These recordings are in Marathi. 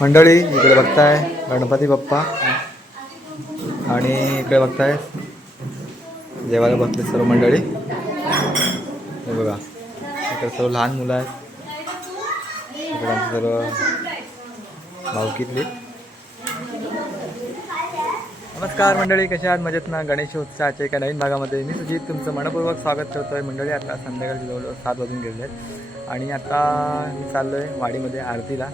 मंडळी इकडे बघताय गणपती बाप्पा. आणि इकडे बघताय जेवायला बसले सर्व मंडळी. हे बघा इकडे सर्व लहान मुलं आहेत. इकडे आमचे सर्व भावकीतली. नमस्कार मंडळी कशा आहात? मजेत ना? गणेश उत्सवाच्या एका नवीन भागामध्ये मी सुजित. तुमचं मनपूर्वक स्वागत करतो आहे मंडळी आता संध्याकाळी जवळजवळ सात वाजून गेले आहेत. आणि आता मी चाललो आहे वाडीमध्ये आरतीला.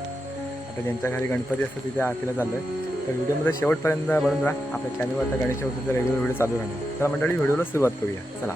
आता ज्यांच्या घरी गणपती असतो तिथे आरतीला चाललो आहे तर व्हिडिओमध्ये शेवटपर्यंत बनून राहा. आपल्या चॅनलवर आता गणेश उत्सवाचा रेग्युलर व्हिडिओ चालू राहणार. तर मंडळी व्हिडिओला सुरुवात करूया. चला.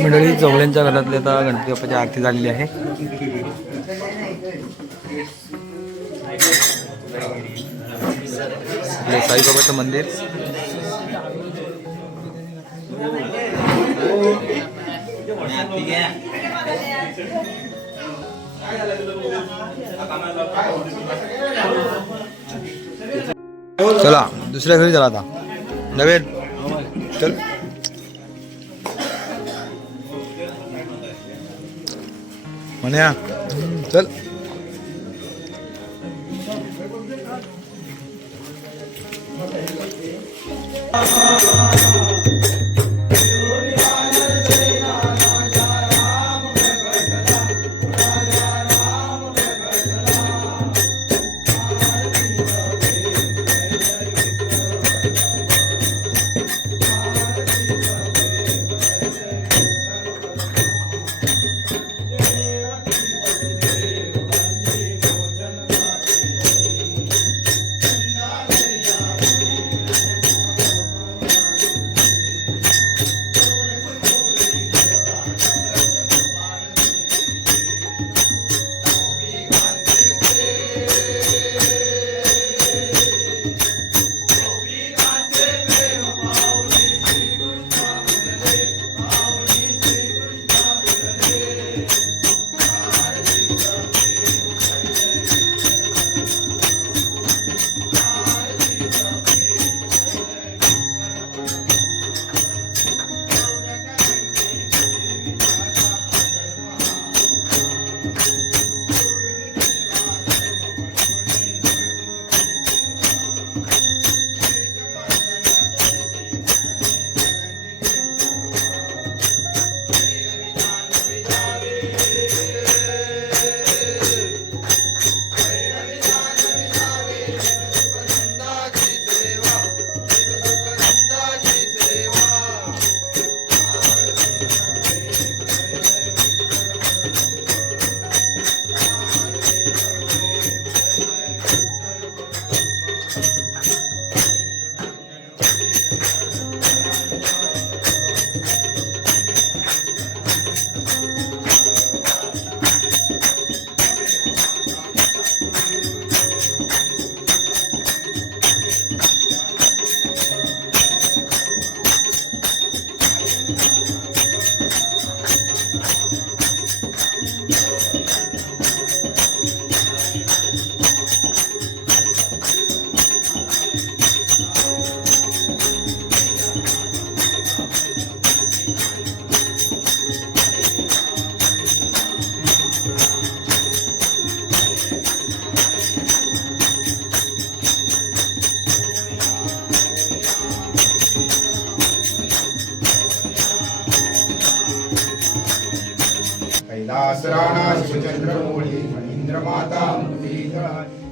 मंडळी जवळ्यांच्या घरातली आता गणपती बाप्पाची आरती झालेली आहे. साईबाबाचं मंदिर. चला. दुसऱ्या घरी झाला आता नवे चल म्हण्या चल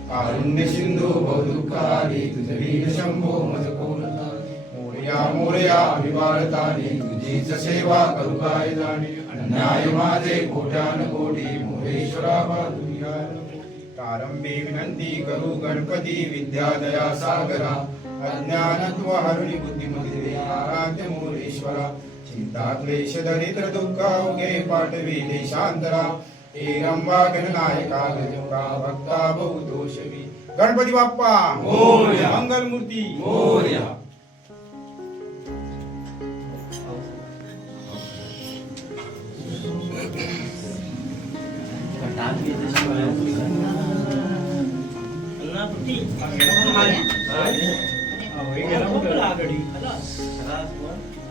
कारुण्य सिंधू बहुदुःखारी शंभो मजकोलता मोरया मोरया अभिवारताने तुझीच सेवा करू काय जाणे? अन्याय माझे कोट्यान कोटी मोरेश्वरा प्रारंभी विनंती करू गणपती विद्यादया सागरा. अज्ञानत्व हरुणी बुद्धिमती आराध्य मोरेश्वरा. चिंता क्लेश दरिद्र दुःख उगे पाठवी देशांतरा. हे रंबा गणनायका गजोका भक्ता बहु दोषवी गणपती बाप्पा मोरया. मंगल मूर्ती मोरया.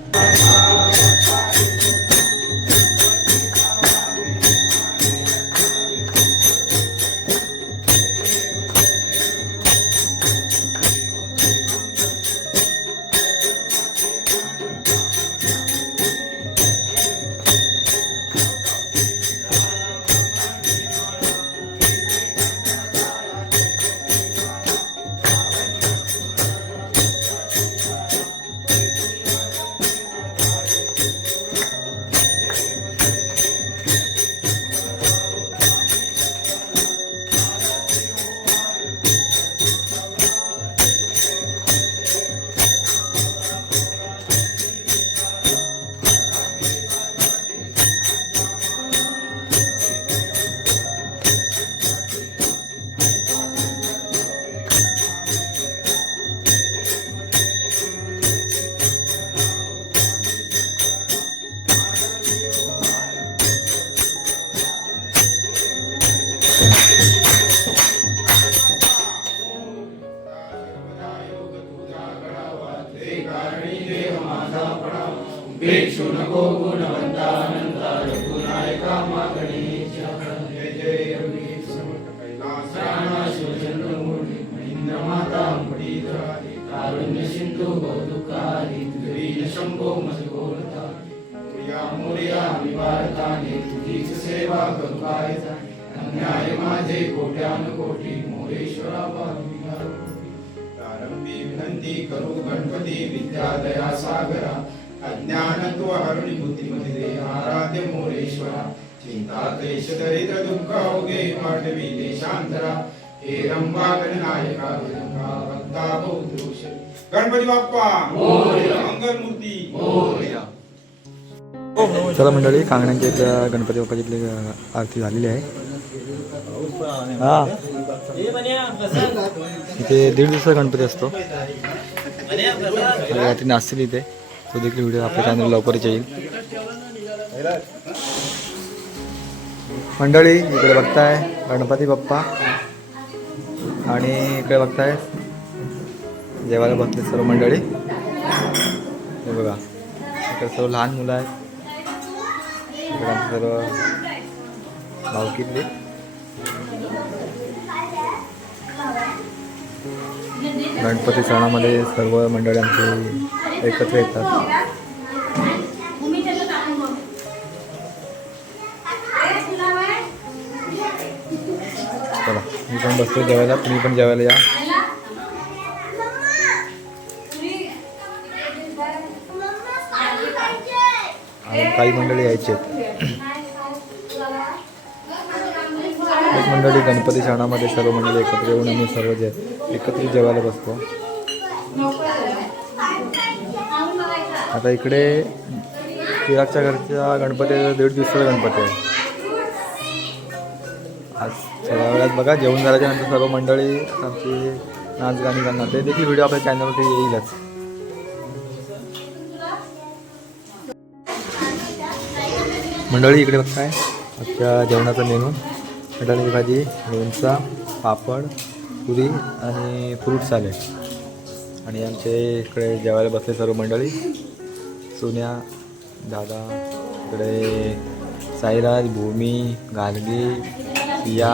उपेक्षु कारुण्य सिंधु हो बहुदुःखारी तुझवीन शंभो मजगोरता मोरया मोरया विवारताने तुझीच सेवा करू काय अन्याय माझे कोट्यान कोटी मोरेश्वरा पाहुणा प्रारंभी विनंती करू गणपती विद्यादया सागरा. अज्ञानत्व हरुणी बुद्धिमती दे आराध्य मोरेश्वरा. चिंता क्लेश दरिद्र दुःख उगे पाठवी देशांतरा. हे रंबा गणनायका गजंगा गणपती बाप्पा मूर्ती चला मंडळी कांगण्यांच्या इथल्या गणपती बाप्पाची इथली आरती झालेली आहे. हा. इथे दीड दिवसाचा गणपती असतो. रात्री नाचतील इथे. तो देखील व्हिडिओ आपल्या चॅनल लवकरच येईल. मंडळी इकडे बघताय गणपती बाप्पा. आणि इकडे बघताय जेवायला बसले सर्व मंडळी. हे बघा इकडे सर्व लहान मुलं आहेत. इकडे आमचे सर्व भावकीतले गणपती सणामध्ये सर्व मंडळी आमची एकत्र येतात. चला मी पण बसतो जेवायला. तुम्ही पण जेवायला या. काही मंडळी यायची आहेत. एक मंडळी गणपती सणामध्ये सर्व मंडळी एकत्र येऊन आम्ही सर्व जे एकत्रित जेवायला बसतो. आता इकडे चिरागच्या घरच्या गणपती दीड दिवसाचा गणपती आहे. आज थोड्या वेळात बघा जेवण झाल्याच्यानंतर सर्व मंडळी आमची नाच गाणी करणार. ते देखील व्हिडिओ आपल्या चॅनलवरती येईलच. मंडळी इकडे बघताय. आजच्या जेवणाचा मेनू. बटाट्याची भाजी लोणचा पापड पुरी आणि फ्रूट सॅलेड. आणि आमचे इकडे जेवायला बसले सर्व मंडळी. सोन्या दादा इकडे साईराज भूमी गार्गी सिया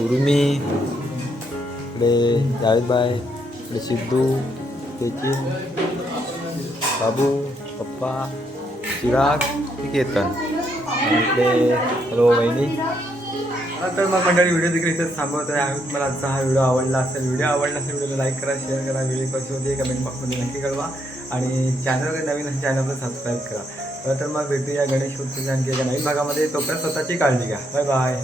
उर्मी इकडे जावेदबाई इकडे सिद्धू तेची बाबू पप्पा चिराग केतन आणि हॅलो वहिनी. तर मग मंडळी व्हिडिओ देखील इथेच आहे. आम्ही तुम्हाला आजचा हा व्हिडिओ आवडला असेल व्हिडिओ आवडला असेल व्हिडिओला लाईक करा शेअर करा व्हिडिओ कशी होती कमेंट बॉक्समध्ये नक्की कळवा. आणि चॅनलवर नवीन असेल चॅनलला सबस्क्राईब करा. तर मग भेटूया गणेश उत्सवाच्या आणखी एका नवीन भागामध्ये. तोपर्यंत स्वतःची काळजी घ्या. Bye bye